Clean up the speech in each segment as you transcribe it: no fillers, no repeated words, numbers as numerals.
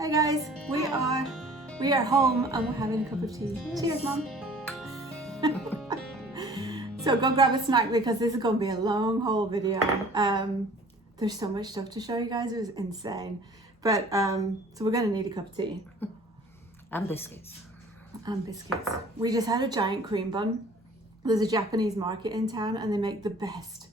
Hey guys, we are home and we're having a cup of tea. Yes. Cheers, Mum. So go grab a snack because this is going to be a long haul video. There's so much stuff to show you guys. It was insane. But so we're going to need a cup of tea. And biscuits. And biscuits. We just had a giant cream bun. There's a Japanese market in town and they make the best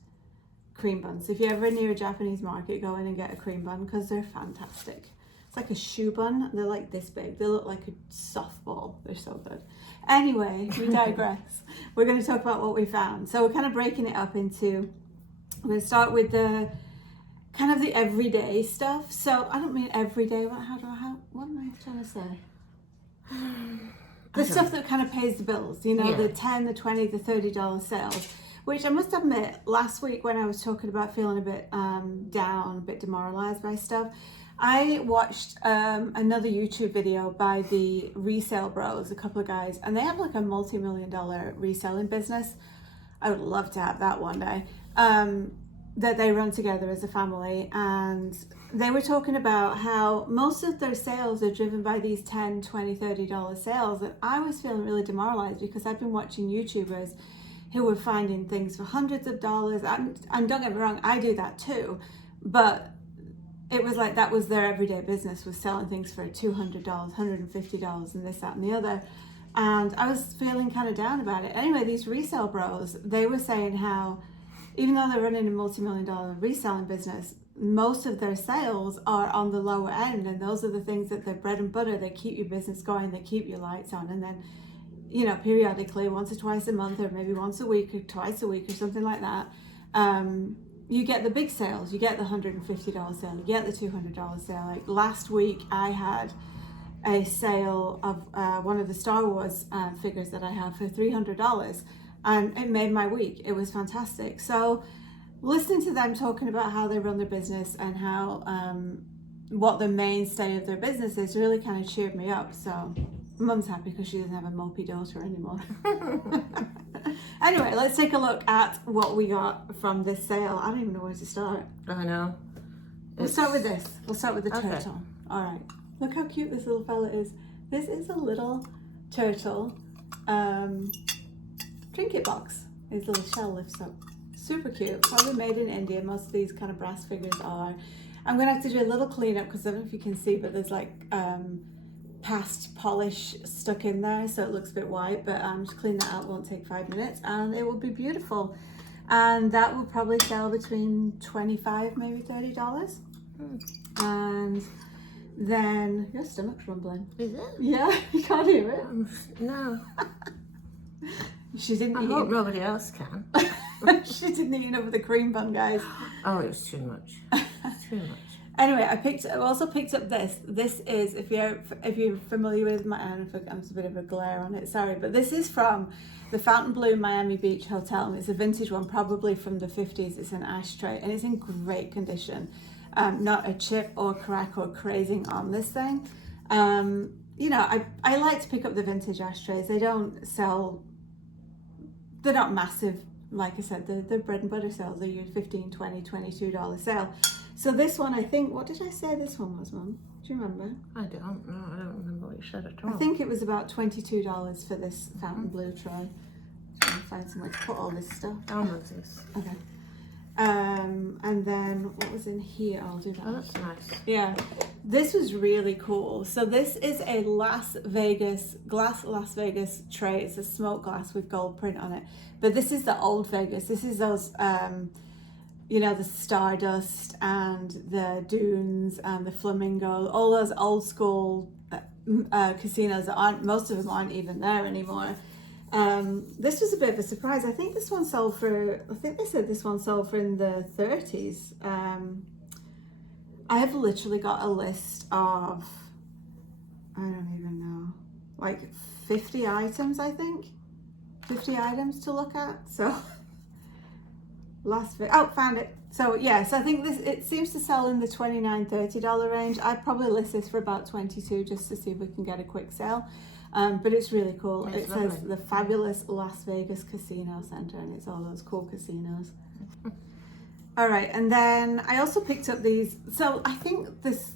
cream buns. If you're ever near a Japanese market, go in and get a cream bun because they're fantastic. It's like a shoe bun. They're like this big. They look like a softball. They're so good. Anyway, we digress. We're going to talk about what we found. So we're kind of breaking it up into, we're going to start with the kind of the everyday stuff. So I don't mean everyday. What am I trying to say? The stuff that kind of pays the bills, you know, the $10, the $20, the $30 sales, which I must admit, last week when I was talking about feeling a bit down, a bit demoralized by stuff, I watched another YouTube video by the Resale Bros, a couple of guys, and they have like a multi-million-dollar reselling business. I would love to have that one day. That they run together as a family, and they were talking about how most of their sales are driven by these $10, $20, $30 sales, and I was feeling really demoralized because I've been watching YouTubers who were finding things for hundreds of dollars, and don't get me wrong, I do that too, but it was like that was their everyday business, was selling things for $200, $150 and this, that and the other, and I was feeling kind of down about it. Anyway, these resale bros, they were saying how even though they're running a multi-million-dollar reselling business, most of their sales are on the lower end, and those are the things that they're bread and butter. They keep your business going, they keep your lights on, and then, you know, periodically, once or twice a month, or maybe once a week or twice a week or something like that, you get the big sales. You get the $150 sale, you get the $200 sale. Like last week, I had a sale of one of the Star Wars figures that I have for $300. And it made my week. It was fantastic. So listening to them talking about how they run their business and how what the mainstay of their business is really kind of cheered me up. So Mum's happy because she doesn't have a mopey daughter anymore. Anyway, let's take a look at what we got from this sale. I don't even know where to start. I know. We'll start with this. We'll start with the turtle. All right. Look how cute this little fella is. This is a little turtle. Trinket box. His little shell lifts up. Super cute. Probably made in India. Most of these kind of brass figures are. I'm going to have to do a little cleanup because I don't know if you can see, but there's like past polish stuck in there, so it looks a bit white, but just clean that out. Won't take 5 minutes and it will be beautiful. And that will probably sell between $25, maybe $30. And then your stomach's rumbling. Is it? Yeah, you can't hear it. No. She didn't I eat hope nobody else can. She didn't eat enough of the cream bun, guys. Oh, it was too much. Too much. Anyway, I also picked up this. This is, if you're familiar with my, I'm a bit of a glare on it, sorry, but this is from the Fontainebleau Miami Beach Hotel, and it's a vintage one, probably from the 50s. It's an ashtray, and it's in great condition. Not a chip or crack or crazing on this thing. You know, I like to pick up the vintage ashtrays. They don't sell. They're not massive, like I said, they're bread and butter sales. They're your $15, $20, $22 sale. So this one, I think, what did I say this one was, Mum? Do you remember? I don't know. I don't remember what you said at all. I think it was about $22 for this Fontainebleau tray. So I'll find somewhere to put all this stuff. How much is this? Okay. And then what was in here? I'll do that. Oh, that's nice. Yeah, this was really cool. So this is a glass Las Vegas tray. It's a smoke glass with gold print on it. But this is the old Vegas. This is those, you know, the Stardust and the Dunes and the Flamingo, all those old school casinos that aren't, most of them aren't even there anymore. This was a bit of a surprise. I think this one sold for, I think they said this one sold for in the 30s. I have literally got a list of, I don't even know, like 50 items, I think. 50 items to look at. So, found it. So yeah, so I think this, it seems to sell in the $29, $30 range. I'd probably list this for about 22 just to see if we can get a quick sale. But it's really cool. It says the fabulous Las Vegas Casino Center, and it's all those cool casinos. All right, and then I also picked up these. So I think this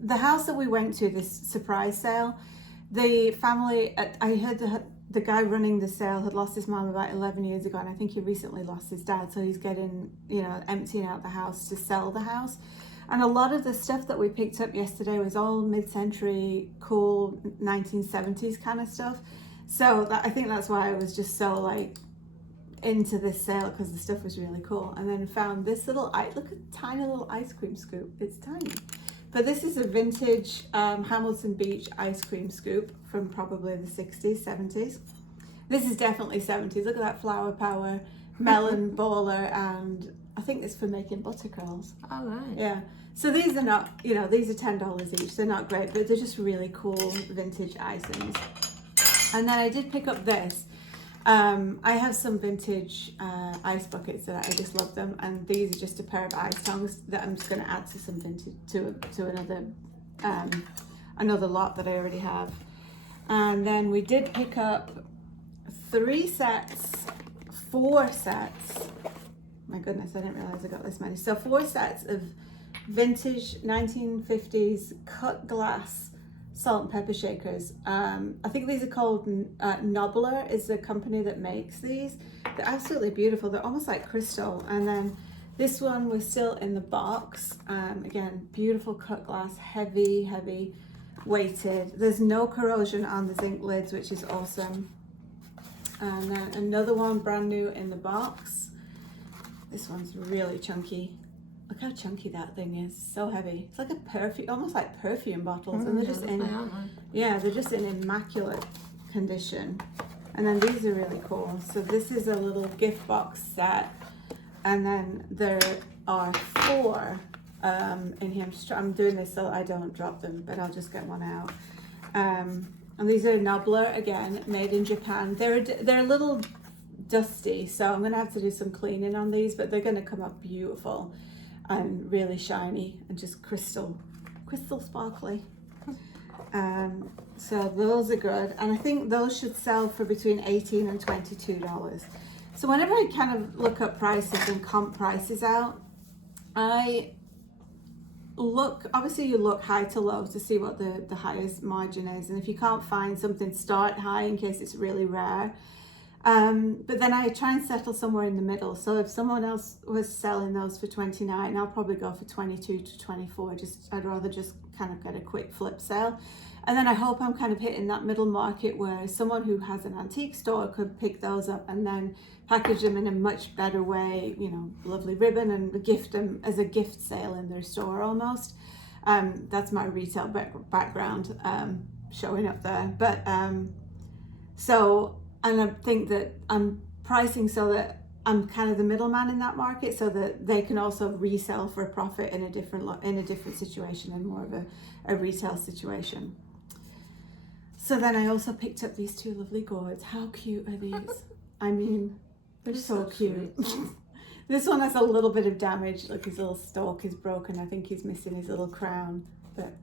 the house that we went to, this surprise sale, the family, I heard the guy running the sale had lost his mom about 11 years ago, and I think he recently lost his dad, so he's getting, emptying out the house to sell the house. And a lot of the stuff that we picked up yesterday was all mid-century, cool 1970s kind of stuff. So I think that's why I was just so like into this sale, because the stuff was really cool. And then found this little, look at tiny little ice cream scoop. It's tiny. But this is a vintage Hamilton Beach ice cream scoop from probably the 60s, 70s. This is definitely 70s. Look at that flower power, melon bowler, and I think it's for making butter curls. All right. Yeah. So these are not, these are $10 each. They're not great, but they're just really cool vintage icings. And then I did pick up this. I have some vintage ice buckets that I just love them, and these are just a pair of ice tongs that I'm just going to add to some vintage to another lot that I already have. And then we did pick up 4 sets. My goodness, I didn't realize I got this many. So 4 sets of vintage 1950s cut glass salt and pepper shakers. I think these are called Nobbler is the company that makes these. They're absolutely beautiful. They're almost like crystal. And then this one was still in the box. Again, beautiful cut glass, heavy weighted. There's no corrosion on the zinc lids, which is awesome. And then another one brand new in the box. This one's really chunky. Look how chunky that thing is. So heavy. It's like a perfume, almost like perfume bottles. And they're just they're just in immaculate condition. And then these are really cool. So this is a little gift box set. And then there are 4 in here. I'm doing this so I don't drop them, but I'll just get one out. And these are Nobbler, again, made in Japan. They're a little dusty, so I'm gonna have to do some cleaning on these, but they're gonna come up beautiful and really shiny and just crystal sparkly. So those are good, and I think those should sell for between $18 and $22. So whenever I kind of look up prices and comp prices out, obviously you look high to low to see what the highest margin is, and if you can't find something, start high in case it's really rare. But then I try and settle somewhere in the middle. So if someone else was selling those for $29, I'll probably go for $22 to $24. I'd rather just kind of get a quick flip sale. And then I hope I'm kind of hitting that middle market where someone who has an antique store could pick those up and then package them in a much better way, lovely ribbon, and gift them as a gift sale in their store almost. That's my retail background showing up there. But and I think that I'm pricing so that I'm kind of the middleman in that market, so that they can also resell for a profit in a different situation, and more of a retail situation. So then I also picked up these 2 lovely gourds. How cute are these? I mean, they're so cute. This one has a little bit of damage, like his little stalk is broken. I think he's missing his little crown. But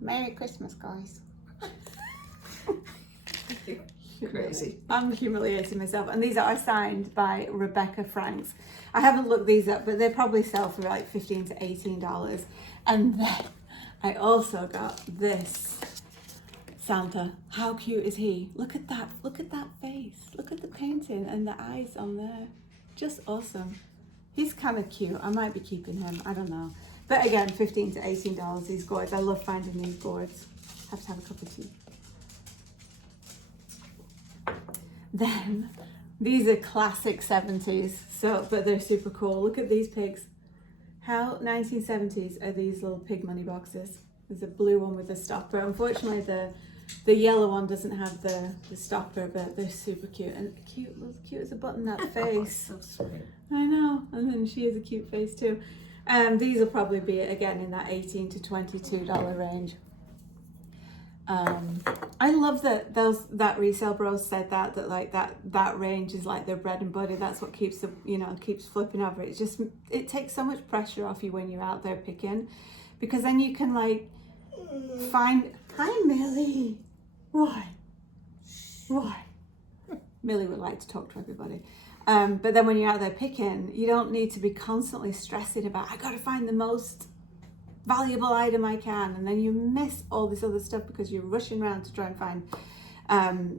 Merry Christmas, guys. Crazy. I'm humiliating myself. And these are signed by Rebecca Franks. I haven't looked these up, but they probably sell for like $15 to $18. And then I also got this Santa. How cute is he? Look at that. Look at that face. Look at the painting and the eyes on there. Just awesome. He's kind of cute. I might be keeping him. I don't know. But again, $15 to $18, these gourds. I love finding these gourds. Have to have a cup of tea. Then these are classic 70s, but they're super cool. Look at these pigs. How 1970s are these little pig money boxes? There's a blue one with a stopper. Unfortunately, the yellow one doesn't have the stopper, but they're super cute. And cute as a button, that face. So sweet. I know. And then she has a cute face too. These will probably be, again, in that $18 to $22 range. I love that Resale Bros said that range is like their bread and butter. That's what keeps keeps flipping over. It takes so much pressure off you when you're out there picking, because then you can find. Hi, Millie. Why? Millie would like to talk to everybody. But then when you're out there picking, you don't need to be constantly stressing about, I got to find the most valuable item I can, and then you miss all this other stuff because you're rushing around to try and find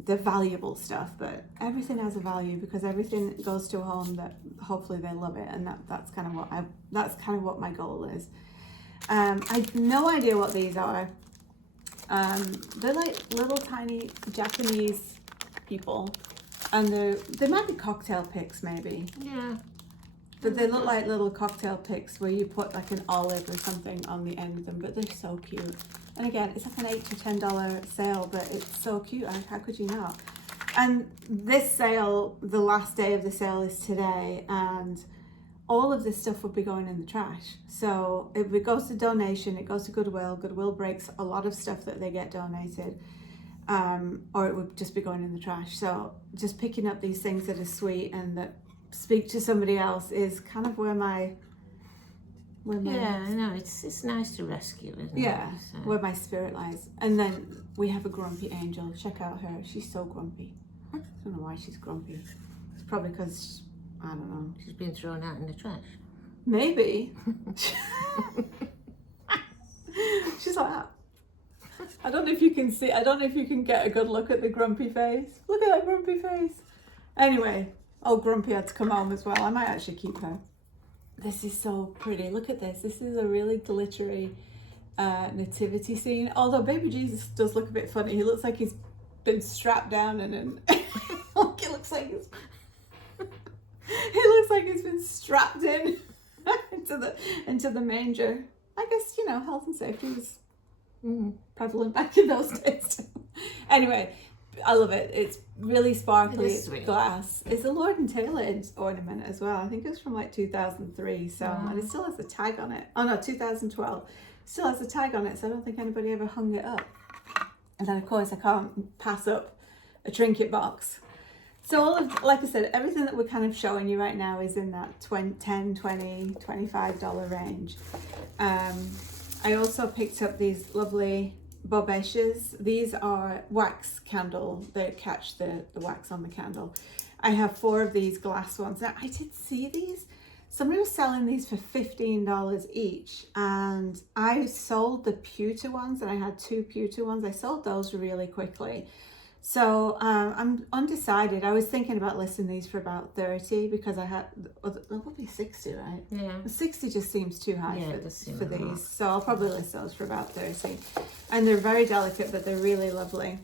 the valuable stuff. But everything has a value because everything goes to a home that hopefully they love it, and that's kind of what my goal is. I have no idea what these are. They're like little tiny Japanese people, and they might be cocktail picks maybe. Yeah. But they look like little cocktail picks where you put like an olive or something on the end of them, but they're so cute. And again, it's like an $8 to $10 sale, but it's so cute. How could you not? And this sale, the last day of the sale is today, and all of this stuff would be going in the trash. So if it goes to donation, it goes to Goodwill. Goodwill breaks a lot of stuff that they get donated, or it would just be going in the trash. So just picking up these things that are sweet and that speak to somebody else is kind of where my yeah, I know, it's nice to rescue, isn't it? Yeah, where my spirit lies. And then we have a grumpy angel. Check out her. She's so grumpy. I don't know why she's grumpy. It's probably because, I don't know. She's been thrown out in the trash. Maybe. She's like that. I don't know if you can see, I don't know if you can get a good look at the grumpy face. Look at that grumpy face. Anyway, old Grumpy had to come home as well. I might actually keep her. This is so pretty. Look at this. This is a really glittery nativity scene. Although baby Jesus does look a bit funny. He looks like he's been strapped down and look, it looks like he's he looks like he's been strapped in into the manger. I guess, you know, health and safety was prevalent back in those days too. Anyway, I love it. It's really sparkly. It's glass. It's a Lord and Taylor ornament as well. I think it was from like 2003. So, and it still has the tag on it. Oh no, 2012. Still has the tag on it. So I don't think anybody ever hung it up. And then of course I can't pass up a trinket box. So all of, like I said, everything that we're kind of showing you right now is in that $10, $20, $25 range. I also picked up these lovely bobèches. These are wax candle. They catch the wax on the candle. I have 4 of these glass ones. Now, I did see these. Somebody was selling these for $15 each, and I sold the pewter ones, and I had 2 pewter ones. I sold those really quickly. So I'm undecided. I was thinking about listing these for about 30 because I had, that would be 60, right? Yeah. 60 just seems too high for these. Lot. So I'll probably list those for about 30. And they're very delicate, but they're really lovely.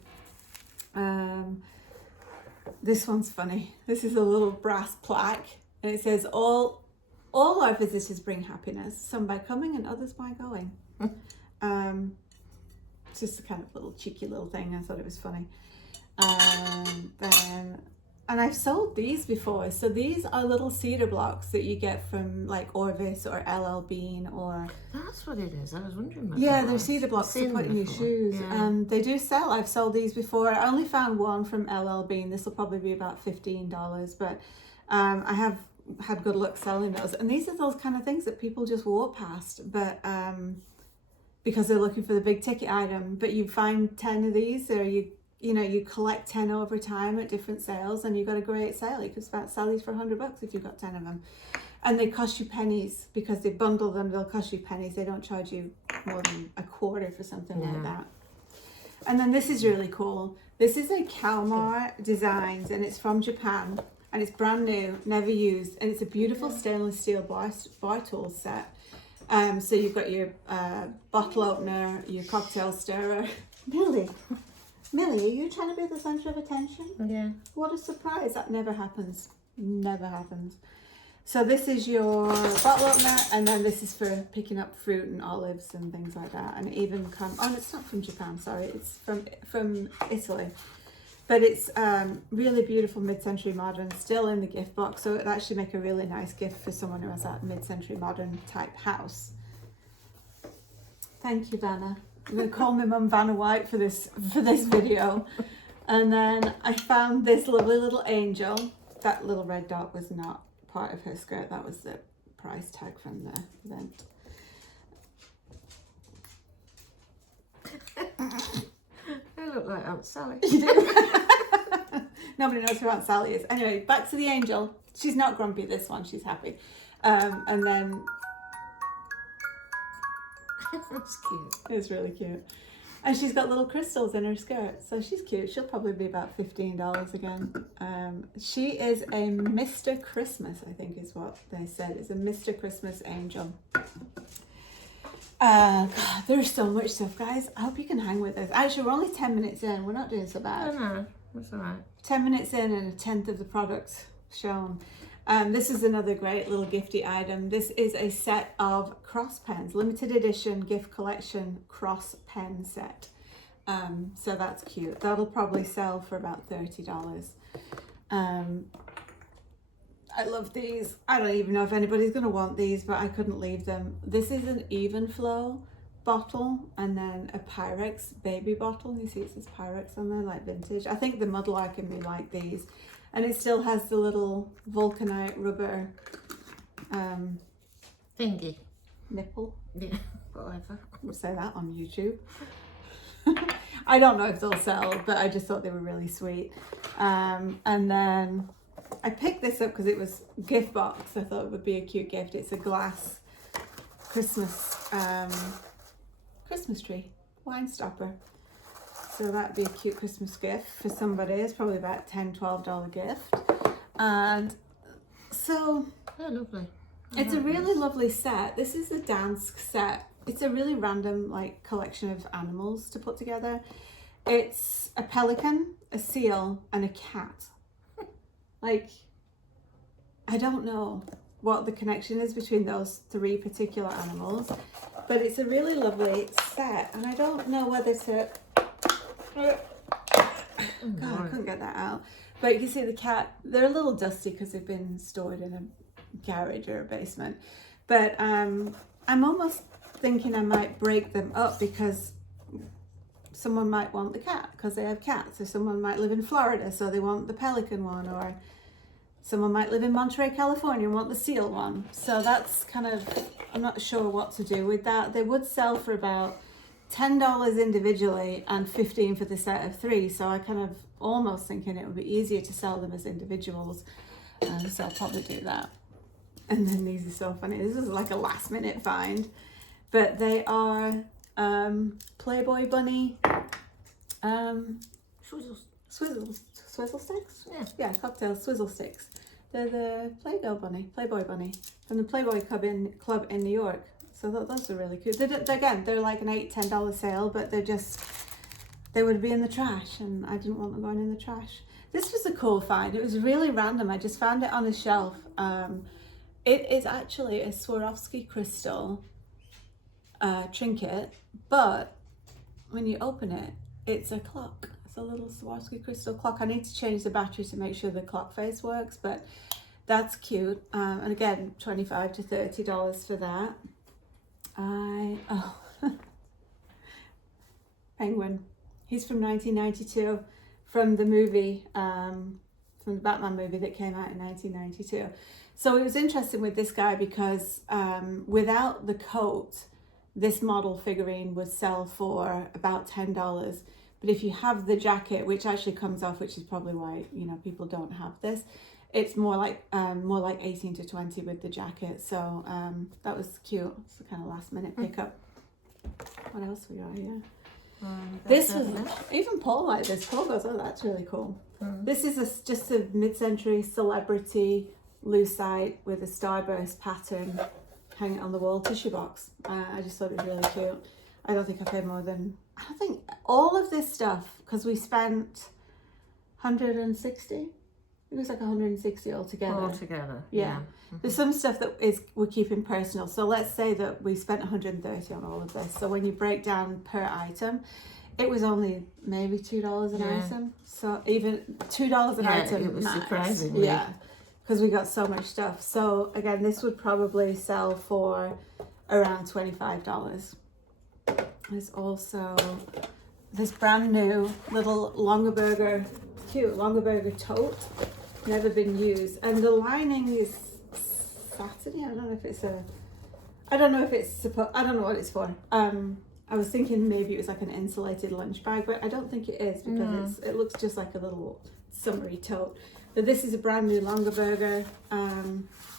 This one's funny. This is a little brass plaque, and it says, all our visitors bring happiness, some by coming and others by going. It's just a kind of little cheeky little thing. I thought it was funny. And I've sold these before. So these are little cedar blocks that you get from like Orvis or LL Bean or... That's what it is. I was wondering what Yeah, that they're was. cedar blocks to put in your shoes. Yeah. And they do sell. I've sold these before. I only found one from LL Bean. This will probably be about $15. But I have had good luck selling those. And these are those kind of things that people just walk past. But... because they're looking for the big ticket item. But you find 10 of these, or you collect 10 over time at different sales, and you got a great sale. You could sell these for $100 if you've got 10 of them. And they cost you pennies because they bundle them. They'll cost you pennies. They don't charge you more than a quarter for something like that. And then this is really cool. This is a Kalmar Designs, and it's from Japan, and it's brand new, never used, and it's a beautiful stainless steel bar tool set. So you've got your bottle opener, your cocktail stirrer. Millie, are you trying to be the center of attention? Yeah. What a surprise. That never happens. Never happens. So this is your bottle opener, and then this is for picking up fruit and olives and things like that. And even it's not from Japan, sorry. It's from Italy. But it's really beautiful mid-century modern, still in the gift box. So it'd actually make a really nice gift for someone who has that mid-century modern type house. Thank you, Vanna. I'm going to call my mum Vanna White for this video. And then I found this lovely little angel. That little red dot was not part of her skirt. That was the price tag from the event. I look like Aunt Sally. You do? Nobody knows who Aunt Sally is. Anyway, back to the angel. She's not grumpy, this one. She's happy. And then... That's cute. It's really cute. And she's got little crystals in her skirt, so she's cute. She'll probably be about $15 again. She is a Mr. Christmas, I think is what they said. It's a Mr. Christmas angel. God, there's so much stuff, guys. I hope you can hang with us. Actually, we're only 10 minutes in. We're not doing so bad. No, that's all right. 10 minutes in and a tenth of the product shown. This is another great little gifty item. This is a set of cross pens, limited edition gift collection cross pen set. So that's cute. That'll probably sell for about $30. I love these. I don't even know if anybody's going to want these, but I couldn't leave them. This is an Even Flow bottle and then a Pyrex baby bottle. You see it says Pyrex on there, like vintage. I think the Mudlark can be like these. And it still has the little vulcanite rubber Thingy. nipple. Yeah, whatever. We'll say that on YouTube. I don't know if they'll sell, but I just thought they were really sweet. And then I picked this up because it was gift box. I thought it would be a cute gift. It's a glass Christmas tree wine stopper. So that'd be a cute Christmas gift for somebody. It's probably about $10, $12 gift. And so lovely. It's a really lovely set. This is a Dansk set. It's a really random like collection of animals to put together. It's a pelican, a seal, and a cat. Like, I don't know what the connection is between those three particular animals, but it's a really lovely set. And I don't know whether to... God, I couldn't get that out. But you can see the cat, they're a little dusty because they've been stored in a garage or a basement. But I'm almost thinking I might break them up because someone might want the cat because they have cats, or someone might live in Florida so they want the pelican one, or someone might live in Monterey, California and want the seal one. So that's kind of, I'm not sure what to do with that. They would sell for about $10 individually and $15 for the set of 3. So I kind of almost thinking it would be easier to sell them as individuals. So I'll probably do that. And then these are so funny. This is like a last minute find, but they are Playboy bunny swizzle sticks. Yeah, cocktail swizzle sticks. They're the Playboy bunny from the Playboy Club in New York. So those are really cute. They're like an $8-10 sale, but they would be in the trash, and I didn't want them going in the trash. This was a cool find. It was really random. I just found it on a shelf. It is actually a Swarovski crystal trinket, but when you open it, it's a clock. It's a little Swarovski crystal clock. I need to change the battery to make sure the clock face works, but that's cute. And again, $25 to $30 for that. Penguin. He's from 1992, from the movie, from the Batman movie that came out in 1992. So it was interesting with this guy because without the coat, this model figurine would sell for about $10. But if you have the jacket, which actually comes off, which is probably why people don't have this, it's more like 18 to 20 with the jacket. So that was cute. It's a kind of last minute pickup. What else we got here? This was even Paul liked this. Paul goes, "Oh, that's really cool." This is just a mid-century celebrity lucite with a starburst pattern hanging on the wall tissue box. I just thought it was really cute. I don't think I paid more than, I don't think all of this stuff, because we spent 160. It was like 160 altogether. Yeah. There's some stuff that we're keeping personal. So let's say that we spent 130 on all of this. So when you break down per item, it was only maybe $2 an item. So even $2 an item. It was max. surprising. Yeah, because we got so much stuff. So again, this would probably sell for around $25. There's also this brand new little cute Longaberger tote. Never been used, and the lining is satiny. I don't know what it's for. I was thinking maybe it was like an insulated lunch bag, but I don't think it is because it looks just like a little summery tote. But this is a brand new Longaberger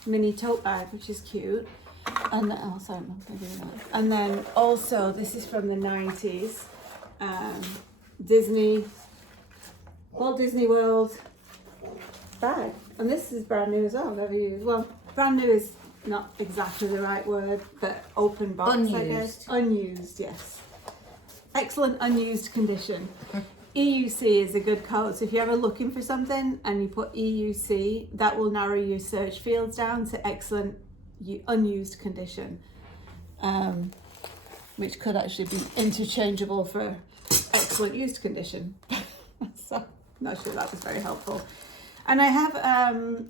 mini tote bag, which is cute. And oh, sorry, Mum, and then also this is from the 90s, Walt Disney World bag, and this is brand new as well. Never used. Well, brand new is not exactly the right word, but open box, I guess. Unused, yes. Excellent unused condition. EUC is a good code. So if you're ever looking for something and you put EUC, that will narrow your search fields down to excellent unused condition, which could actually be interchangeable for excellent used condition. So not sure that was very helpful. And I have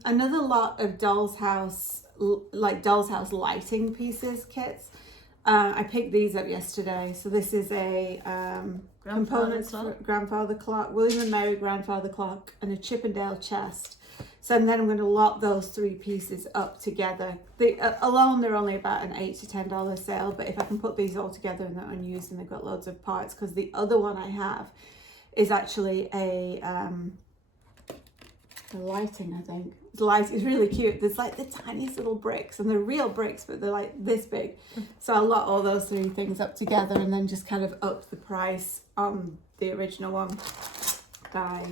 another lot of doll's house lighting pieces, kits. I picked these up yesterday. So this is a components for grandfather clock, William and Mary grandfather clock, and a Chippendale chest. So and then I'm going to lot those three pieces up together. Alone they're only about an $8 to $10 sale, but if I can put these all together and they're unused and they've got loads of parts, because the other one I have is actually a lighting, I think. It's really cute. There's like the tiniest little bricks, and they're real bricks, but they're like this big. So I'll lot all those three things up together and then just kind of up the price on the original one by,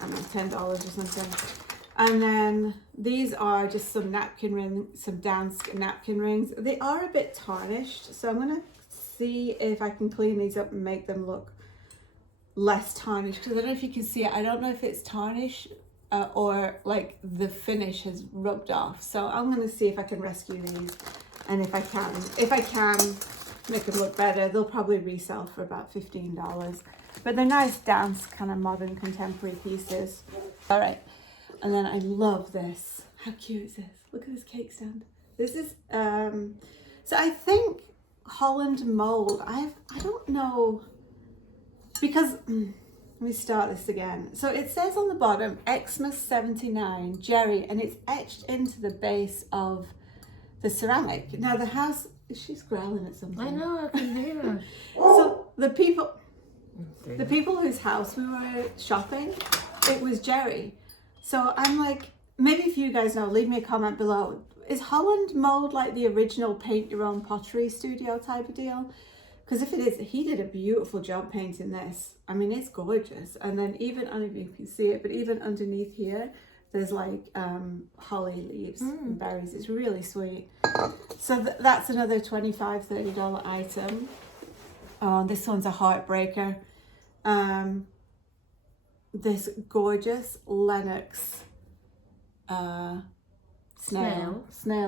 I don't know, $10 or something. And then these are just some napkin rings, some Dansk napkin rings. They are a bit tarnished, so I'm gonna see if I can clean these up and make them look less tarnished, because I don't know if you can see it. I don't know if it's tarnished or like the finish has rubbed off. So I'm going to see if I can rescue these, and if I can make them look better, they'll probably resell for about $15. But they're nice Dansk kind of modern contemporary pieces. All right, and then I love this. How cute is this? Look at this cake stand. This is so I think Holland mold. I don't know, because let me start this again. So it says on the bottom, Xmas 79, Jerry, and it's etched into the base of the ceramic. Now the house, she's growling at something. I know, I can hear her. So the people whose house we were shopping, it was Jerry. So I'm like, maybe if you guys know, leave me a comment below. Is Holland mold like the original paint your own pottery studio type of deal? Because if it is, he did a beautiful job painting this. I mean, it's gorgeous. And then even, I don't know if you can see it, but even underneath here, there's like holly leaves and berries. It's really sweet. So that's another $25, $30 item. Oh, this one's a heartbreaker. This gorgeous Lennox snail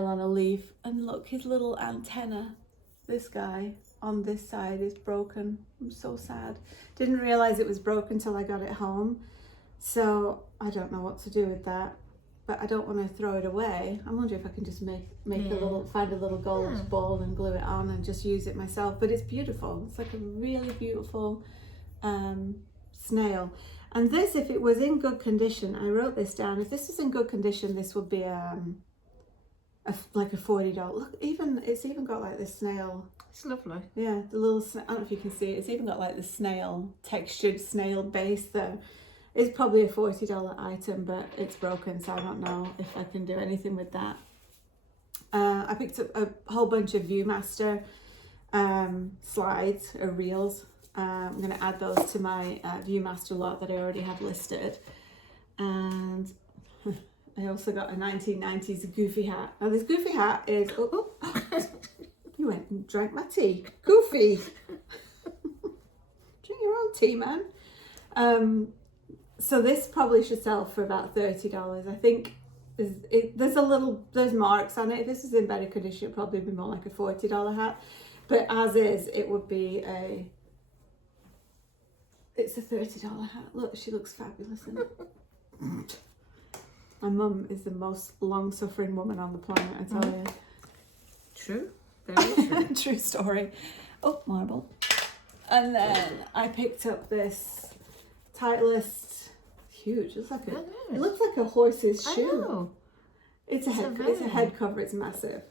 on a leaf. And look, his little antenna, this guy on this side is broken. I'm so sad. Didn't realize it was broken till I got it home. So I don't know what to do with that, but I don't want to throw it away. I'm wondering if I can just find a little gold ball and glue it on and just use it myself. But it's beautiful. It's like a really beautiful snail. And this, if it was in good condition, I wrote this down. If this was in good condition, this would be like a $40. Look, it's even got like this snail. It's lovely. Yeah, the little, I don't know if you can see it. It's even got like the snail, textured snail base there. It's probably a $40 item, but it's broken, so I don't know if I can do anything with that. I picked up a whole bunch of Viewmaster slides or reels. I'm going to add those to my Viewmaster lot that I already have listed. And I also got a 1990s Goofy hat. Now this Goofy hat is, you went and drank my tea. Goofy. Drink your own tea, man. So this probably should sell for about $30. I think there's marks on it. If this is in better condition, it'd probably be more like a $40 hat. But as is, it would be it's a $30 hat. Look, she looks fabulous in it. My mum is the most long-suffering woman on the planet, I tell you. True. Very true. True story. Oh, marble. And then I picked up this Titleist. Huge. It looks like a horse's shoe. I know. It's a head cover. It's massive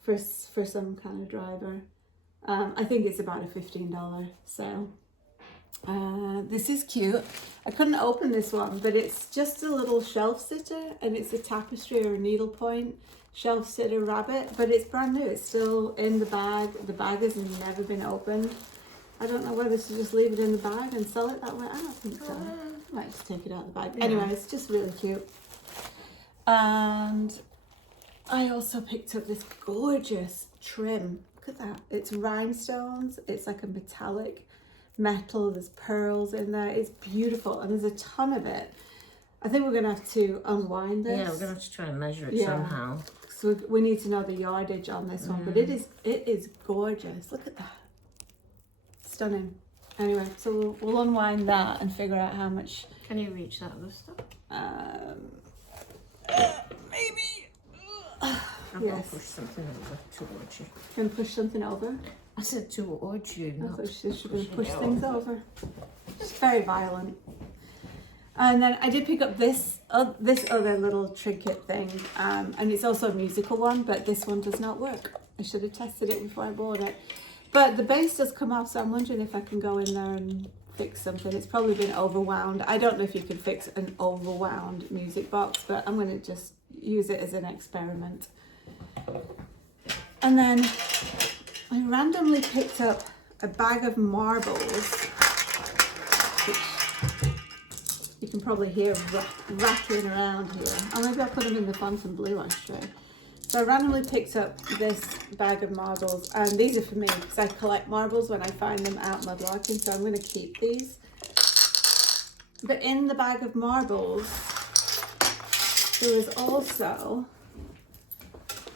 for some kind of driver. I think it's about a $15 sale. This is cute. I couldn't open this one, but it's just a little shelf sitter, and it's a tapestry or a needlepoint shelf sitter rabbit, but it's brand new. It's still in the bag. The bag has never been opened. I don't know whether to just leave it in the bag and sell it that way. I don't think so. I might just take it out of the bag. Yeah. Anyway, it's just really cute. And I also picked up this gorgeous trim. Look at that. It's rhinestones. It's like a metallic metal. There's pearls in there. It's beautiful, and there's a ton of it. I think we're going to have to unwind this. Yeah, we're going to have to try and measure it somehow. So we need to know the yardage on this one, but it is gorgeous. Look at that. Stunning. Anyway, so we'll unwind that and figure out how much. Can you reach that other stuff? Maybe. I'm going to push something over towards you. Can push something over? I said towards you, I not thought she should have pushed things over. It's very violent. And then I did pick up this other little trinket thing, and it's also a musical one, but this one does not work. I should have tested it before I bought it. But the base does come off, so I'm wondering if I can go in there and fix something. It's probably been overwound. I don't know if you can fix an overwound music box, but I'm going to just use it as an experiment. And then I randomly picked up a bag of marbles, which you can probably hear rattling around here. Or maybe I'll put them in the Fontaine Blue ashtray. So I randomly picked up this bag of marbles, and these are for me because I collect marbles when I find them out mudlarking, so I'm going to keep these. But in the bag of marbles, there was also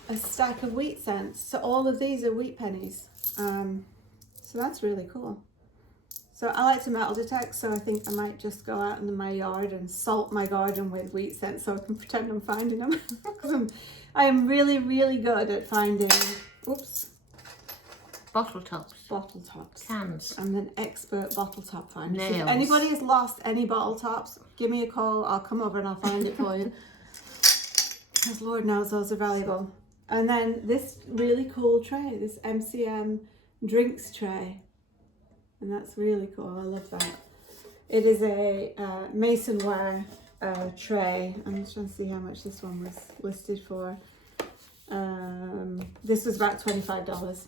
a stack of wheat cents. So all of these are wheat pennies. So that's really cool. So I like to metal detect, so I think I might just go out into my yard and salt my garden with wheat cents so I can pretend I'm finding them. Because I am really, really good at finding, bottle tops. Bottle tops. Cans. I'm an expert bottle top finder. Nails. So if anybody has lost any bottle tops, give me a call. I'll come over and I'll find it for you. Because Lord knows those are valuable. And then this really cool tray, this MCM drinks tray. And that's really cool. I love that. It is a masonware tray. I'm just trying to see how much this one was listed for. This was about $25.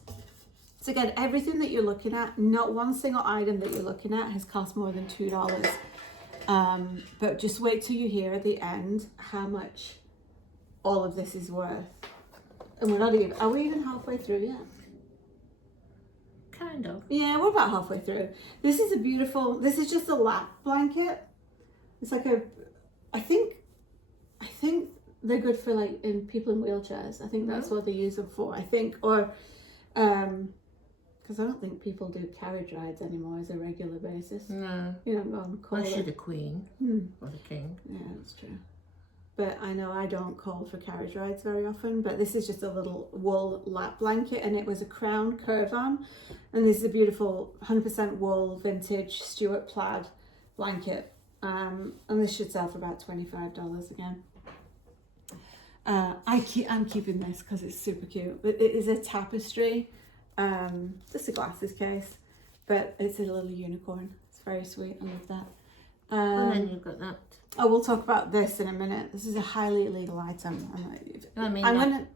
So again, everything that you're looking at, not one single item that you're looking at has cost more than $2. But just wait till you hear at the end how much all of this is worth. And we're not even, are we even halfway through yet? Kind of. Yeah, we're about halfway through. This is a beautiful, this is just a lap blanket. It's like a, I think they're good for like in people in wheelchairs. I think that's what they use them for. I think, or, because I don't think people do carriage rides anymore as a regular basis. No. You know, go and call Unless it. you're the queen or the king. Yeah, that's true. But I know I don't call for carriage rides very often, but this is just a little wool lap blanket, and it was a crown curve on. And this is a beautiful 100% wool vintage Stuart plaid blanket. And this should sell for about $25 again. I'm keeping this because it's super cute. But it is a tapestry, just a glasses case, but it's a little unicorn. It's very sweet. I love that. And then you've got that. Oh, we'll talk about this in a minute. This is a highly illegal item. I'm gonna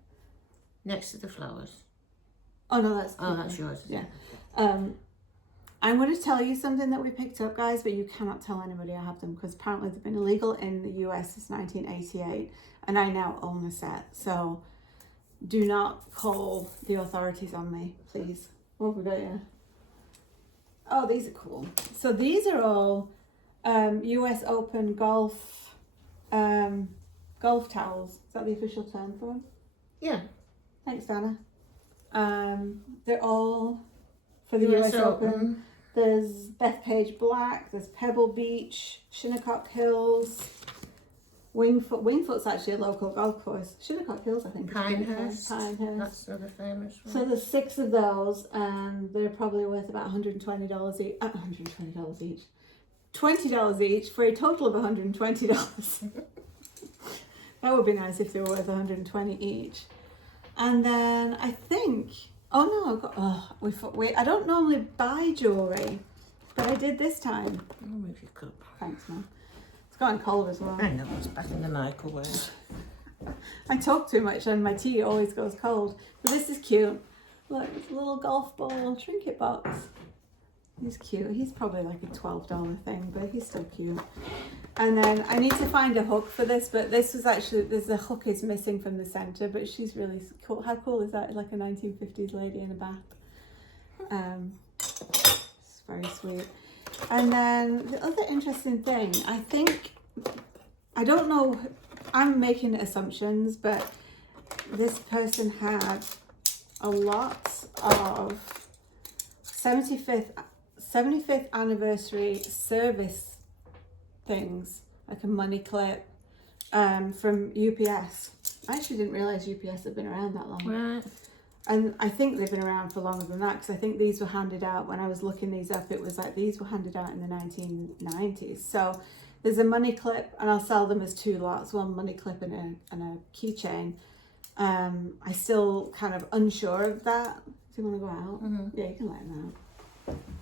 next to the flowers. Oh no, that's yours. Yeah. I'm going to tell you something that we picked up, guys, but you cannot tell anybody I have them because apparently they've been illegal in the US since 1988, and I now own a set. So do not call the authorities on me, please. What have we got here? Oh, these are cool. So these are all US Open golf towels. Is that the official term for them? Yeah. Thanks, Dana. They're all for the US Open. There's Bethpage Black, there's Pebble Beach, Shinnecock Hills, Wingfoot. Wingfoot's actually a local golf course. Shinnecock Hills, I think. Pinehurst. Pinehurst. That's another famous one. So there's 6 of those, and they're probably worth about $120 each. $120 each. $20 each for a total of $120. That would be nice if they were worth $120 each. And then I think, I don't normally buy jewellery, But I did this time. I'll move your cup. Thanks, Mum. It's gotten cold as well. I know, it's back in the microwave. I talk too much and my tea always goes cold. But this is cute. Look, it's a little golf ball trinket box. He's cute. He's probably like a $12 thing, but he's still cute. And then I need to find a hook for this, but this was actually, the hook is missing from the center, but she's really cool. How cool is that? Like a 1950s lady in a bath. It's very sweet. And then the other interesting thing, I don't know, I'm making assumptions, but this person had a lot of 75th anniversary service things, like a money clip from UPS. I actually didn't realize UPS had been around that long. Right. And I think they've been around for longer than that, because I think these were handed out, when I was looking these up, it was like these were handed out in the 1990s. So there's a money clip, and I'll sell them as 2 lots, one money clip and a keychain. I still kind of unsure of that. Do you want to go out? Mm-hmm. Yeah, you can let him out.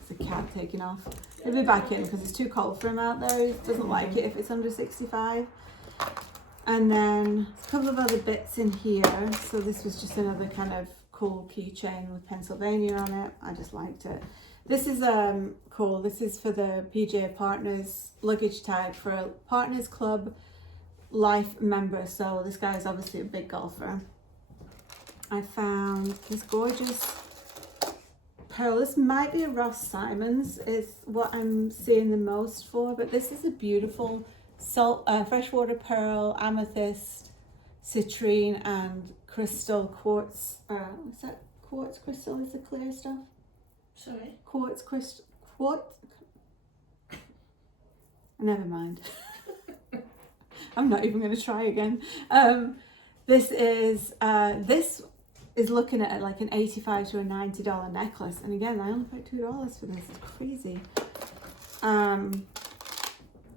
It's a cat taking off. He'll be back in because it's too cold for him out there. He doesn't like it if it's under 65. And then a couple of other bits in here. So this was just another kind of cool keychain with Pennsylvania on it. I just liked it. This is cool. This is for the PGA Partners luggage tag for a Partners Club Life member. So this guy is obviously a big golfer. I found this gorgeous pearl. This might be a Ross Simons is what I'm seeing the most for, but this is a beautiful freshwater pearl, amethyst, citrine, and crystal quartz. Is that quartz crystal? Is the clear stuff? Sorry? Quartz crystal. What? Never mind. I'm not even going to try again. This is looking at like an $85 to a $90 necklace, and again, I only paid $2 for this. It's crazy.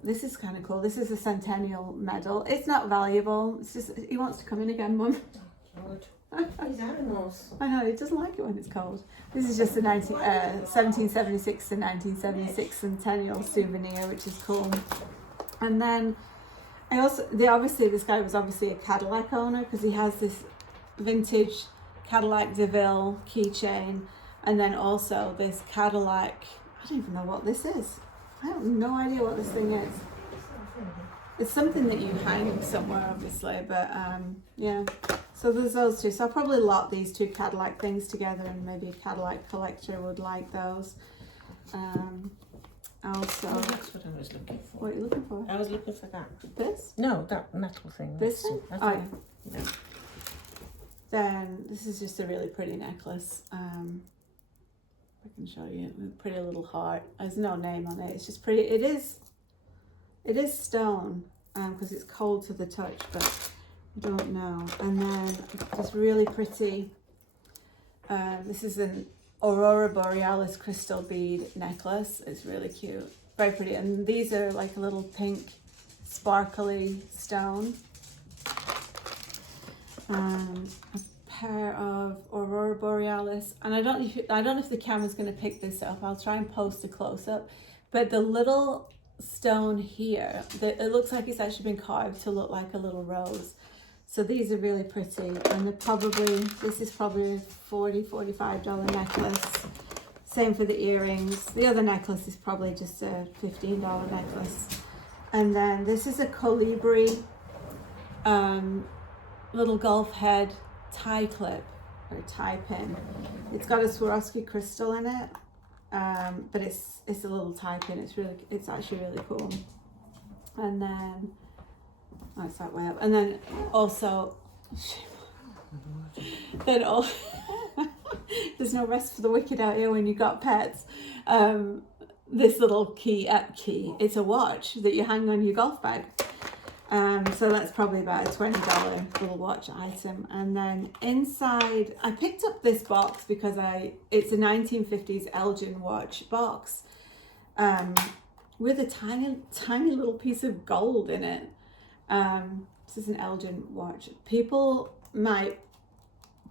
This is kind of cool. This is a centennial medal. It's not valuable. It's just he wants to come in again, Mum. Lord. These animals. I know, he doesn't like it when it's cold. This is just a 1776 to 1976 centennial souvenir, which is cool. And then obviously this guy was obviously a Cadillac owner, because he has this vintage Cadillac DeVille keychain, and then also this Cadillac, I don't even know what this is. I have no idea what this thing is. It's something that you hang somewhere, obviously, but yeah. So there's those two. So I'll probably lot these 2 Cadillac things together, and maybe a Cadillac collector would like those. Also, That's what I was looking for. what are you looking for? I was looking for that. This? No, that metal thing. This thing? Oh, yeah. No. Then this is just a really pretty necklace. I can show you a pretty little heart. There's no name on it. It's just pretty. It is stone because it's cold to the touch, but I don't know. And then just really pretty. This is an Aurora Borealis crystal bead necklace. It's really cute, very pretty. And these are like a little pink, sparkly stone. A pair of Aurora Borealis, and I don't know if the camera's going to pick this up. I'll try and post a close up, but the little stone here, it looks like it's actually been carved to look like a little rose. So these are really pretty, and this is probably a $40-45 necklace. Same for the earrings. The other necklace is probably just a $15 necklace. And then this is a Colibri little golf head tie clip or tie pin. It's got a Swarovski crystal in it, but it's a little tie pin. It's actually really cool. And then it's that way up. And then also, there's no rest for the wicked out here when you've got pets. This little key, it's a watch that you hang on your golf bag. So that's probably about a $20 little watch item. And then inside, I picked up this box because it's a 1950s Elgin watch box with a tiny little piece of gold in it. This is an Elgin watch. People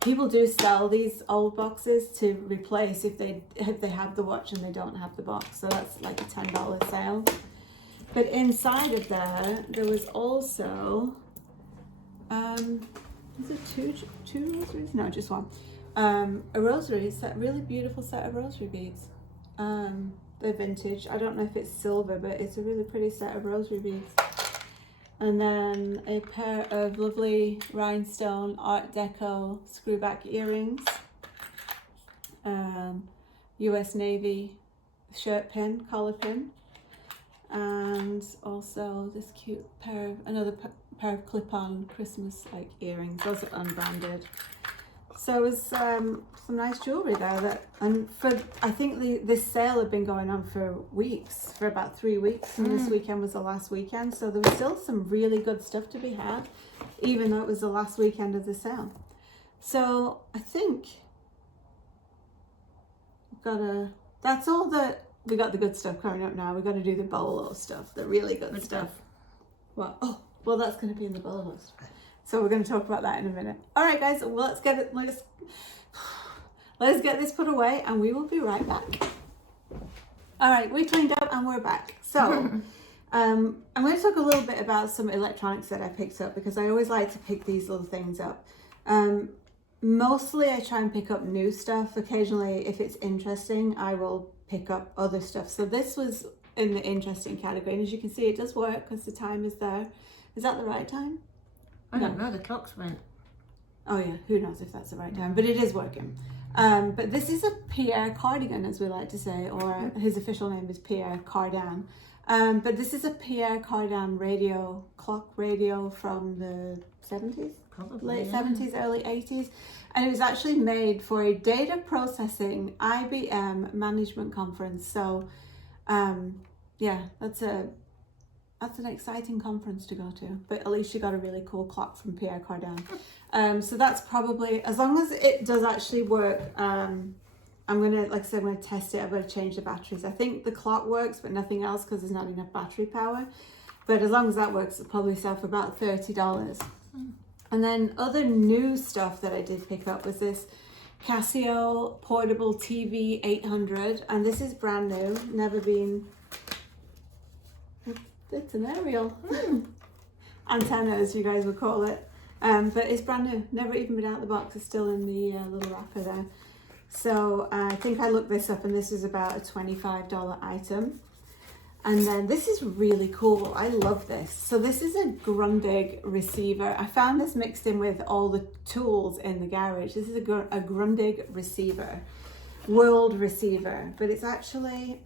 people do sell these old boxes to replace if they have the watch and they don't have the box. So that's like a $10 sale. But inside of there was also, is it two rosaries? No, just one. A rosary, really beautiful set of rosary beads. They're vintage. I don't know if it's silver, but it's a really pretty set of rosary beads. And then a pair of lovely rhinestone Art Deco screwback earrings. US Navy shirt pin, collar pin. And also this cute another pair of clip-on Christmas like earrings. Those are unbranded. So it was some nice jewelry there I think this sale had been going on for weeks, for about 3 weeks, and this weekend was the last weekend. So there was still some really good stuff to be had, even though it was the last weekend of the sale. So I think that's all we got the good stuff coming up now. We've got to do the bolo stuff, the really good stuff. Well, that's going to be in the bolo stuff. So we're going to talk about that in a minute. All right, guys, well, let's get this put away and we will be right back. All right, we cleaned up and we're back. So I'm going to talk a little bit about some electronics that I picked up, because I always like to pick these little things up. Mostly I try and pick up new stuff. Occasionally, if it's interesting, I will pick up other stuff. So this was in the interesting category. And as you can see, it does work because the time is there. Is that the right time? I don't know, the clocks went. Oh yeah, who knows if that's the right time, but it is working. But this is a Pierre cardigan, as we like to say, or his official name is Pierre Cardin. But this is a Pierre Cardin clock radio from the 70s? Probably, late 70s, early 80s. And it was actually made for a data processing IBM management conference. So yeah, that's an exciting conference to go to, but at least you got a really cool clock from Pierre Cardin. So that's probably, as long as it does actually work, I'm gonna test it. I'm gonna change the batteries. I think the clock works, but nothing else, because there's not enough battery power. But as long as that works, it'll probably sell for about $30. And then other new stuff that I did pick up was this Casio portable TV 800, and this is brand new, never been. It's an aerial antenna, as you guys would call it, but it's brand new, never even been out of the box. It's still in the little wrapper there. So I think I looked this up, and this is about a $25 item. And then this is really cool. I love this. So this is a Grundig receiver. I found this mixed in with all the tools in the garage. This is a Grundig receiver, world receiver, but it's actually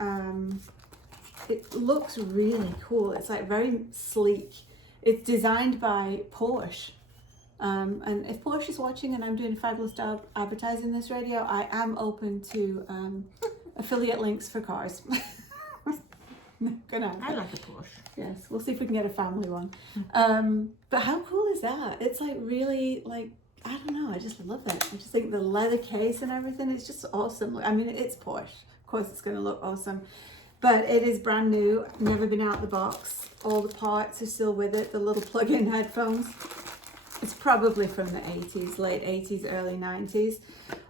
it looks really cool. It's like very sleek. It's designed by Porsche. And if Porsche is watching and I'm doing a fabulous job advertising this radio, I am open to affiliate links for cars. I like a Porsche. Yes, we'll see if we can get a family one. But how cool is that? It's like really, like, I don't know, I just love it. I just think the leather case and everything, it's just awesome. I mean, it's Porsche. Of course it's going to look awesome. But it is brand new, never been out of the box. All the parts are still with it, the little plug-in headphones. It's probably from the 80s, late 80s, early 90s.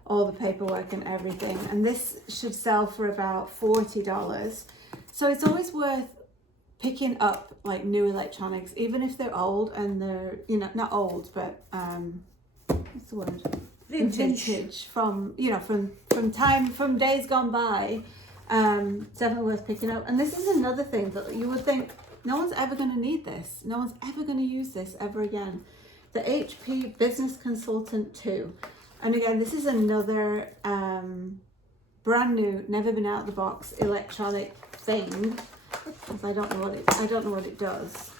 All the paperwork and everything. And this should sell for about $40. So it's always worth picking up like new electronics, even if they're old and they're, you know, not old, but what's the word? Vintage from, you know, from days gone by. Definitely worth picking up. And this is another thing that you would think, no one's ever going to need this. No one's ever going to use this ever again. The HP Business Consultant 2. And again, this is another brand new, never been out of the box electronic thing. Because I don't know what it does.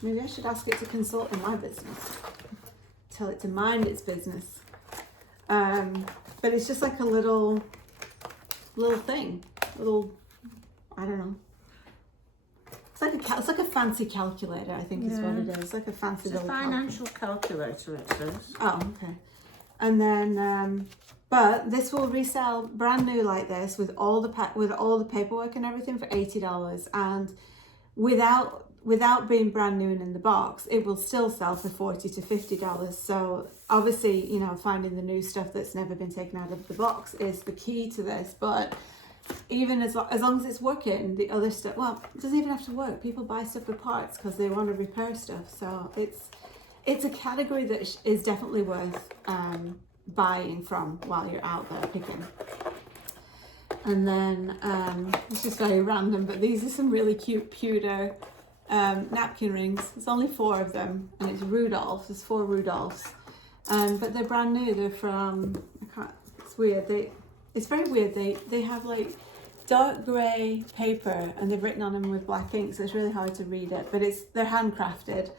Maybe I should ask it to consult in my business. Tell it to mind its business. But it's just like a little thing. I don't know. It's like a fancy calculator, I think is what it is. It's like a fancy little financial calculator, it says. Oh, okay. And then, but this will resell brand new like this with all the paperwork and everything for $80. And without being brand new and in the box, it will still sell for $40 to $50. So obviously, you know, finding the new stuff that's never been taken out of the box is the key to this. But even as long as it's working, the other stuff, well, it doesn't even have to work. People buy stuff for parts because they want to repair stuff. So it's a category that is definitely worth buying from while you're out there picking. And then it's just very random, but these are some really cute pewter napkin rings. There's only 4 of them, and it's Rudolph's. There's 4 Rudolph's, but they're brand new. They're from, it's weird. It's very weird. They have like dark grey paper, and they've written on them with black ink, so it's really hard to read it. But they're handcrafted,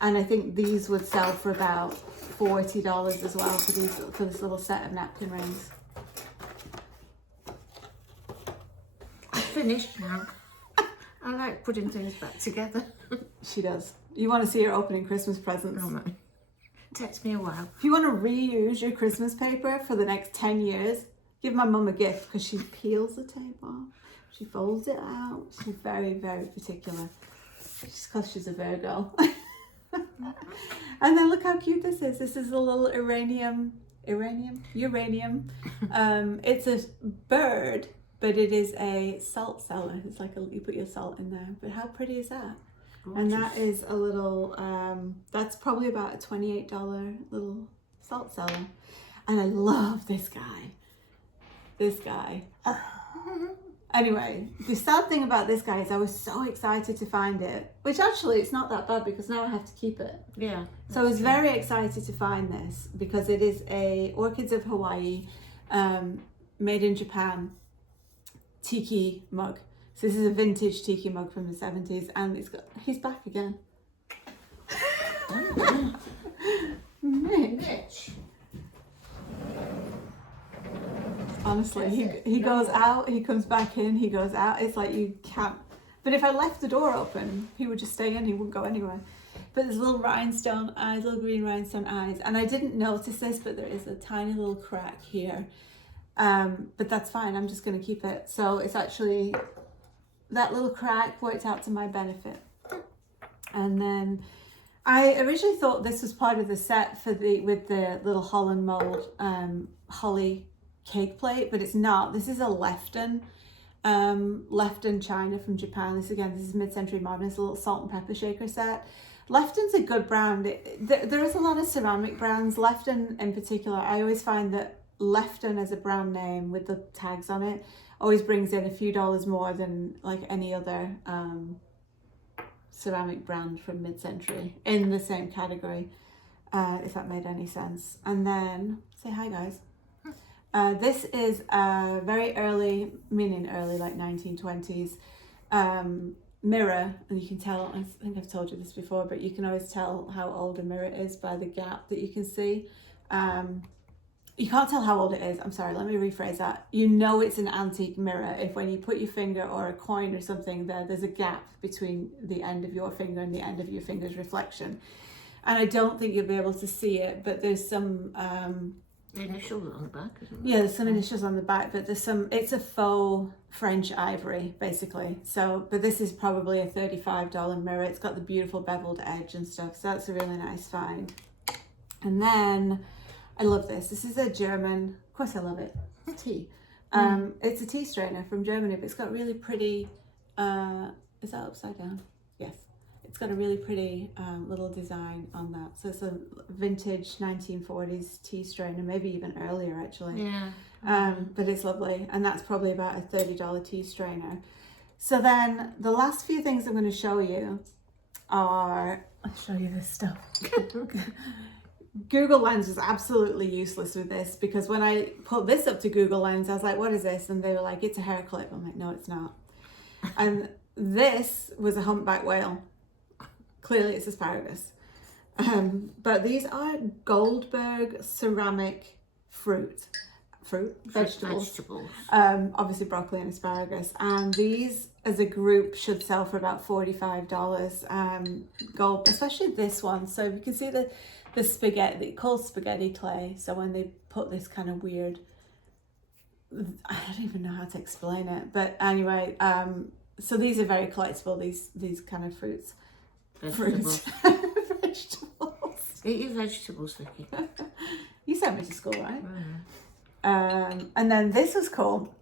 and I think these would sell for about $40 as well for this little set of napkin rings. Finished now. I like putting things back together. She does. You want to see her opening Christmas presents? Oh, no. It takes me a while. If you want to reuse your Christmas paper for the next 10 years, give my mum a gift, because she peels the tape off, she folds it out. She's very, very particular. Just because she's a Virgo. And then look how cute this is. This is a little uranium. It's a bird, but it is a salt cellar. It's like you put your salt in there. But how pretty is that? Gorgeous. And that is a little, that's probably about a $28 little salt cellar. And I love this guy. Anyway, the sad thing about this guy is I was so excited to find it, which actually it's not that bad because now I have to keep it. Yeah. So I was very excited to find this because it is a Orchids of Hawaii, made in Japan tiki mug. So this is a vintage tiki mug from the 70s, and he's back again. Mitch. Honestly, he goes out, he comes back in, he goes out. It's like you can't. But if I left the door open, he would just stay in. He wouldn't go anywhere. But there's little rhinestone eyes, little green rhinestone eyes, and I didn't notice this, but there is a tiny little crack here. But that's fine. I'm just going to keep it. So it's actually that little crack worked out to my benefit. And then I originally thought this was part of the set with the little Holland mold holly cake plate, but it's not. This is a Lefton china from Japan. This is mid-century modern. It's a little salt and pepper shaker set. Lefton's a good brand. There is a lot of ceramic brands. Lefton in particular, I always find that Lefton as a brand name with the tags on it always brings in a few dollars more than like any other ceramic brand from mid-century in the same category, if that made any sense. And then say hi, guys. This is a very early, meaning early, like 1920s mirror, and you can tell, I think I've told you this before, but you can always tell how old a mirror is by the gap that you can see. You can't tell how old it is. I'm sorry, let me rephrase that. You know it's an antique mirror if when you put your finger or a coin or something there's a gap between the end of your finger and the end of your finger's reflection. And I don't think you'll be able to see it, but there's some... the initials on the back, isn't it? Yeah, there's some initials on the back, but it's a faux French ivory, basically. So, but this is probably a $35 mirror. It's got the beautiful beveled edge and stuff, so that's a really nice find. And then, I love this. This is a German, of course I love it, it's tea. It's a tea strainer from Germany, but it's got really pretty, is that upside down? Yes. It's got a really pretty little design on that. So it's a vintage 1940s tea strainer, maybe even earlier actually. Yeah. But it's lovely. And that's probably about a $30 tea strainer. So then the last few things I'm going to show you are, I'll show you this stuff. Google Lens was absolutely useless with this because when I put this up to Google Lens, I was like, what is this? And they were like, it's a hair clip. I'm like, no, it's not. And this was a humpback whale. Clearly it's asparagus. But these are Goldberg ceramic vegetables. Obviously broccoli and asparagus. And these as a group should sell for about $45. Gold, especially this one. So you can see the spaghetti, it's called spaghetti clay. So when they put this kind of weird, I don't even know how to explain it. But anyway, so these are very collectible, these kind of fruits. Vegetables. Vegetables. Eat your vegetables, Vicky. You sent me to school, right? Mm. And then this was cool.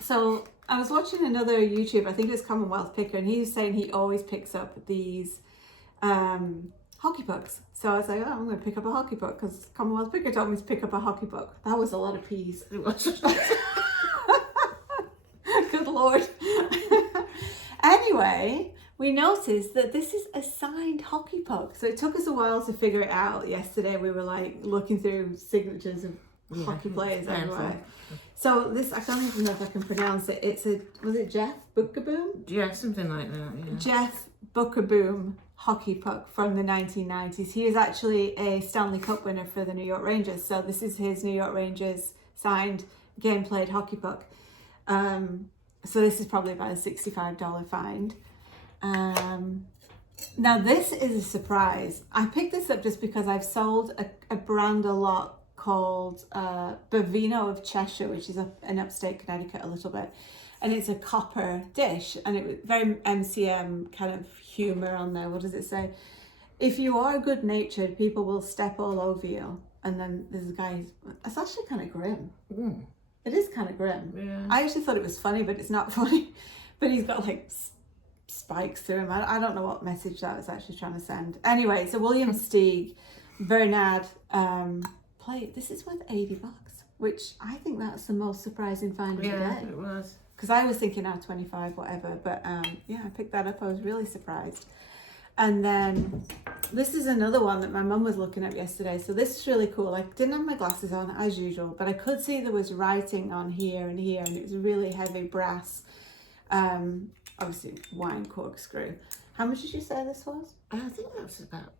So I was watching another YouTube, I think it was Commonwealth Picker, and he was saying he always picks up these hockey pucks. So I was like, oh, I'm going to pick up a hockey puck because Commonwealth Picker told me to pick up a hockey puck. That was a lot of peas. It was. Good Lord. Anyway, we noticed that this is a signed hockey puck. So it took us a while to figure it out. Yesterday we were like looking through signatures of hockey players everywhere. So this, I can't even know if I can pronounce it. Was it Jeff Bookaboom? Yeah, something like that, yeah. Jeff Bookaboom hockey puck from the 1990s. He was actually a Stanley Cup winner for the New York Rangers. So this is his New York Rangers signed game played hockey puck. So this is probably about a $65 find. Now this is a surprise. I picked this up just because I've sold a brand a lot called Bovino of Cheshire, which is in upstate Connecticut a little bit. And it's a copper dish, and it was very MCM kind of humor on there. What does it say? If you are good-natured, people will step all over you. And then there's a guy, it's actually kind of grim. Mm. It is kind of grim. Yeah. I actually thought it was funny, but it's not funny. But he's got like spikes through him. I don't know what message that was actually trying to send. Anyway, so William Steig, Bernard, plate. This is worth $80, which I think that's the most surprising find of the day. Yeah, it was. Because I was thinking, 25, whatever. But yeah, I picked that up. I was really surprised. And then this is another one that my mum was looking at yesterday. So this is really cool. I didn't have my glasses on as usual, but I could see there was writing on here and here, and it was really heavy brass. Obviously wine corkscrew. How much did you say this was? I think that was about,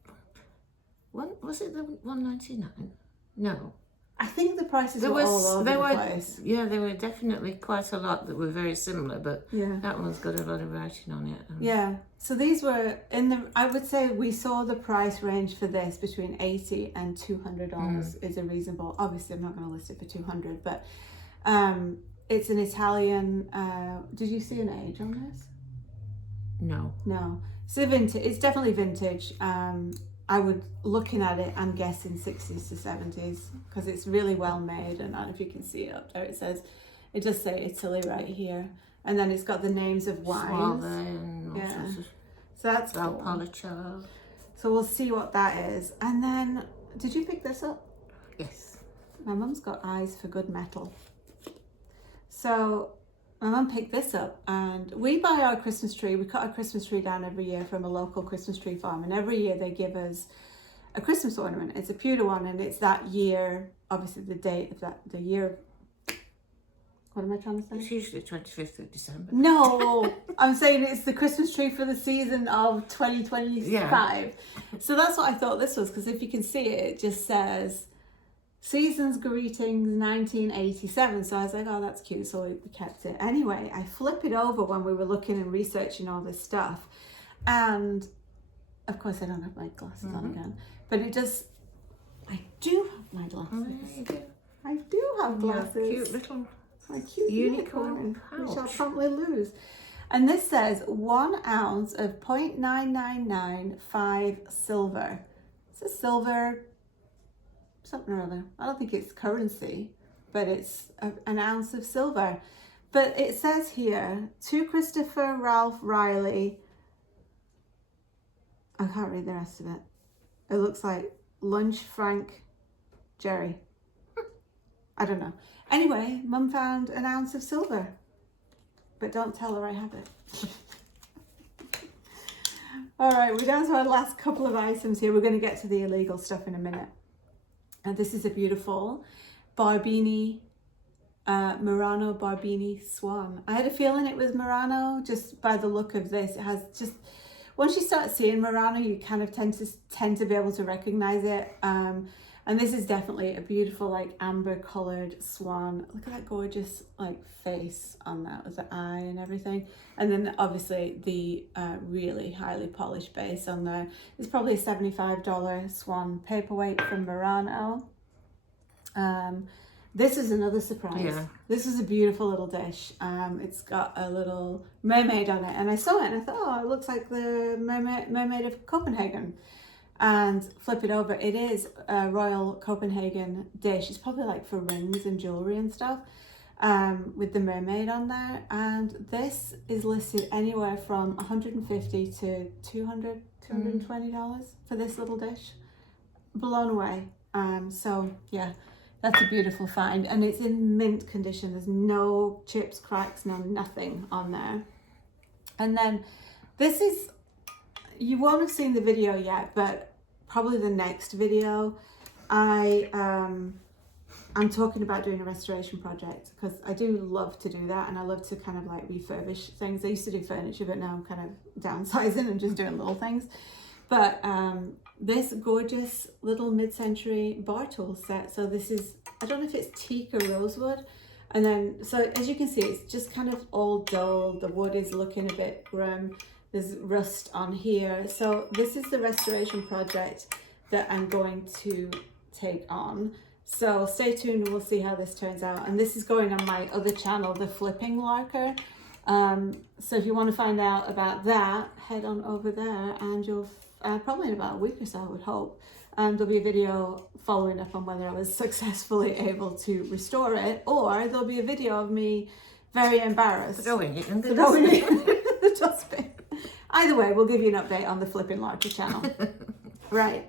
was it the $1.99? No. I think the prices were all over the place. Yeah, there were definitely quite a lot that were very similar, but yeah, that one's got a lot of writing on it. Yeah, so these were I would say we saw the price range for this between $80 and $200 is a reasonable. Obviously, I'm not going to list it for $200, but it's an Italian. Did you see an age on this? No. No, it's a vintage. It's definitely vintage. I would, looking at it, I'm guessing 60s to 70s because it's really well made, and I don't know if you can see it up there. It does say Italy right here, and then it's got the names of wines. And yeah, sorts of so that's cool. Valhalla. So we'll see what that is. And then, did you pick this up? Yes. My mum's got eyes for good metal. So my mum picked this up, and we buy our Christmas tree. We cut our Christmas tree down every year from a local Christmas tree farm, and every year they give us a Christmas ornament. It's a pewter one, and it's that year, obviously the date of the year. What am I trying to say? It's usually 25th of December. No, I'm saying it's the Christmas tree for the season of 2025. Yeah. So that's what I thought this was, because if you can see it, it just says Season's Greetings 1987. So I was like, oh, that's cute. So we kept it. Anyway, I flip it over when we were looking and researching all this stuff. And of course, I don't have my glasses on again. But it does, I do have my glasses. Oh, yeah, you do. I do have glasses. Cute little my cute unicorn which I'll promptly lose. And this says 1 ounce of 0.9995 silver. It's a silver something or other. I don't think it's currency, but it's an ounce of silver. But it says here, to Christopher Ralph Riley. I can't read the rest of it. It looks like Lunch Frank Jerry. I don't know. Anyway, Mum found an ounce of silver, but don't tell her I have it. All right, we're down to our last couple of items here. We're going to get to the illegal stuff in a minute. And this is a beautiful Barbini, Murano Barbini swan. I had a feeling it was Murano just by the look of this. It has just, once you start seeing Murano, you kind of tend to be able to recognize it. And this is definitely a beautiful, like amber colored swan. Look at that gorgeous like face on that with the eye and everything. And then obviously the really highly polished base on there. It's probably a $75 swan paperweight from Murano. This is another surprise. Yeah. This is a beautiful little dish. It's got a little mermaid on it, and I saw it and I thought, oh, it looks like the mermaid of Copenhagen. And flip it over, it is a Royal Copenhagen dish. It's probably like for rings and jewelry and stuff, with the mermaid on there. And this is listed anywhere from $150 to $220 for this little dish. Blown away. So yeah, that's a beautiful find, and it's in mint condition. There's no chips, cracks, no nothing on there. And then this is, you won't have seen the video yet, but probably the next video, I'm talking about doing a restoration project, because I do love to do that, and I love to kind of like refurbish things. I used to do furniture, but now I'm kind of downsizing and just doing little things. But this gorgeous little mid-century bar tool set. So this is, I don't know if it's teak or rosewood. And then, so as you can see, it's just kind of all dull. The wood is looking a bit grim. There's rust on here. So this is the restoration project that I'm going to take on. So stay tuned and we'll see how this turns out. And this is going on my other channel, The Flipping Larker. So if you want to find out about that, head on over there, and you'll probably in about a week or so, I would hope. There'll be a video following up on whether I was successfully able to restore it, or there'll be a video of me very embarrassed Throwing it in the dustbin. Either way, we'll give you an update on the Flipping Larker channel. Right.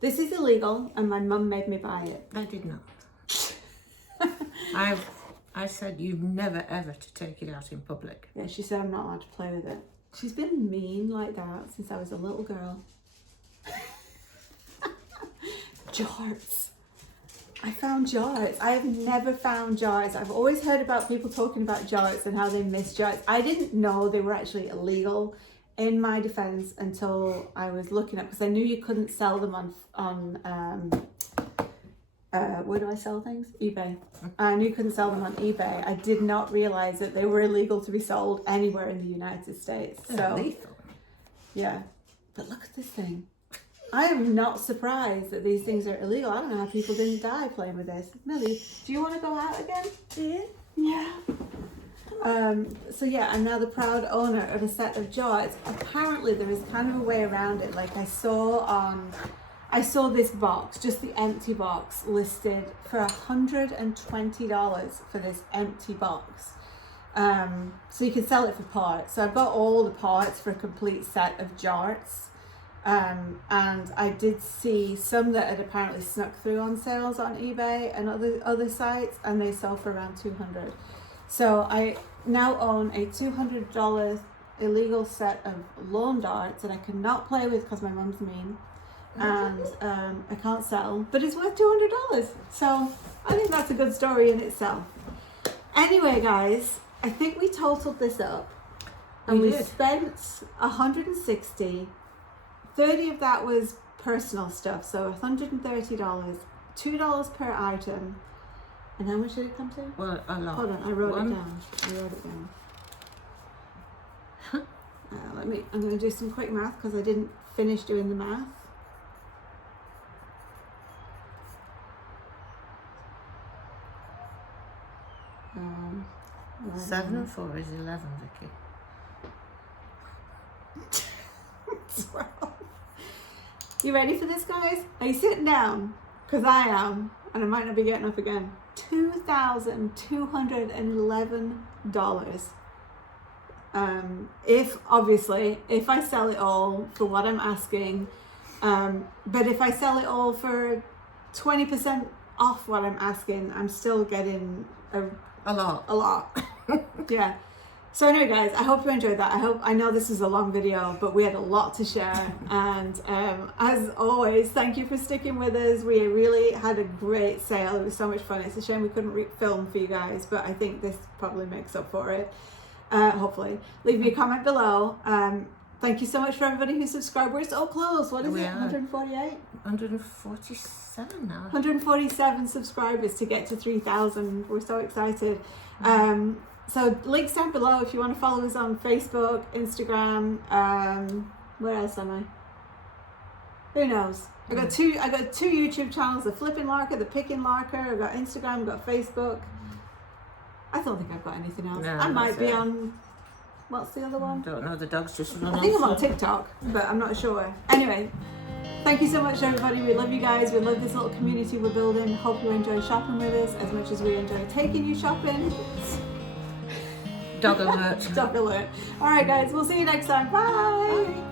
This is illegal, and my mum made me buy it. I did not. I said you never ever to take it out in public. Yeah, she said I'm not allowed to play with it. She's been mean like that since I was a little girl. Jarts. I found jarts. I have never found jarts. I've always heard about people talking about jarts and how they miss jarts. I didn't know they were actually illegal, in my defense, until I was looking up, because I knew you couldn't sell them on where do I sell things? eBay. I knew you couldn't sell them on eBay. I did not realize that they were illegal to be sold anywhere in the United States. So lethal. Yeah, but look at this thing. I am not surprised that these things are illegal. I don't know how people didn't die playing with this. Millie, do you want to go out again? Yeah. So yeah, I'm now the proud owner of a set of jars. Apparently there is kind of a way around it. Like I saw this box, just the empty box, listed for $120 for this empty box. So you can sell it for parts. So I've got all the parts for a complete set of jarts. And I did see some that had apparently snuck through on sales on eBay and other sites, and they sell for around $200. So I now own a $200 illegal set of lawn darts that I cannot play with because my mum's mean, and I can't sell, but it's worth $200. So I think that's a good story in itself. Anyway, guys, I think we totaled this up, and we spent $160. 30 of that was personal stuff, so $130, $2 per item. And how much did it come to? Well, a lot. Hold on, I wrote it down. I'm going to do some quick math because I didn't finish doing the math. Right. 7 and 4 is 11, Vicky. 12. You ready for this, guys? Are you sitting down? Because I am, and I might not be getting up again. $2,211. If I sell it all for what I'm asking, but if I sell it all for 20% off what I'm asking, I'm still getting a lot. Yeah. So anyway, guys, I hope you enjoyed that. I know this is a long video, but we had a lot to share. And as always, thank you for sticking with us. We really had a great sale. It was so much fun. It's a shame we couldn't film for you guys, but I think this probably makes up for it. Hopefully. Leave me a comment below. Thank you so much for everybody who subscribed. We're so close. What is it? 148? 147 now. 147 subscribers to get to 3,000. We're so excited. So links down below if you want to follow us on Facebook, Instagram. Where else am I? Who knows? I got two YouTube channels: the Flipping Larker, the Picking Larker. I've got Instagram, I've got Facebook. I don't think I've got anything else. No, I might be that's it. on. What's the other one? Don't know. The dog's just I running. think I'm on TikTok, but I'm not sure. Anyway, thank you so much, everybody. We love you guys. We love this little community we're building. Hope you enjoy shopping with us as much as we enjoy taking you shopping. Dog alert. Dog alert. All right, guys. We'll see you next time. Bye.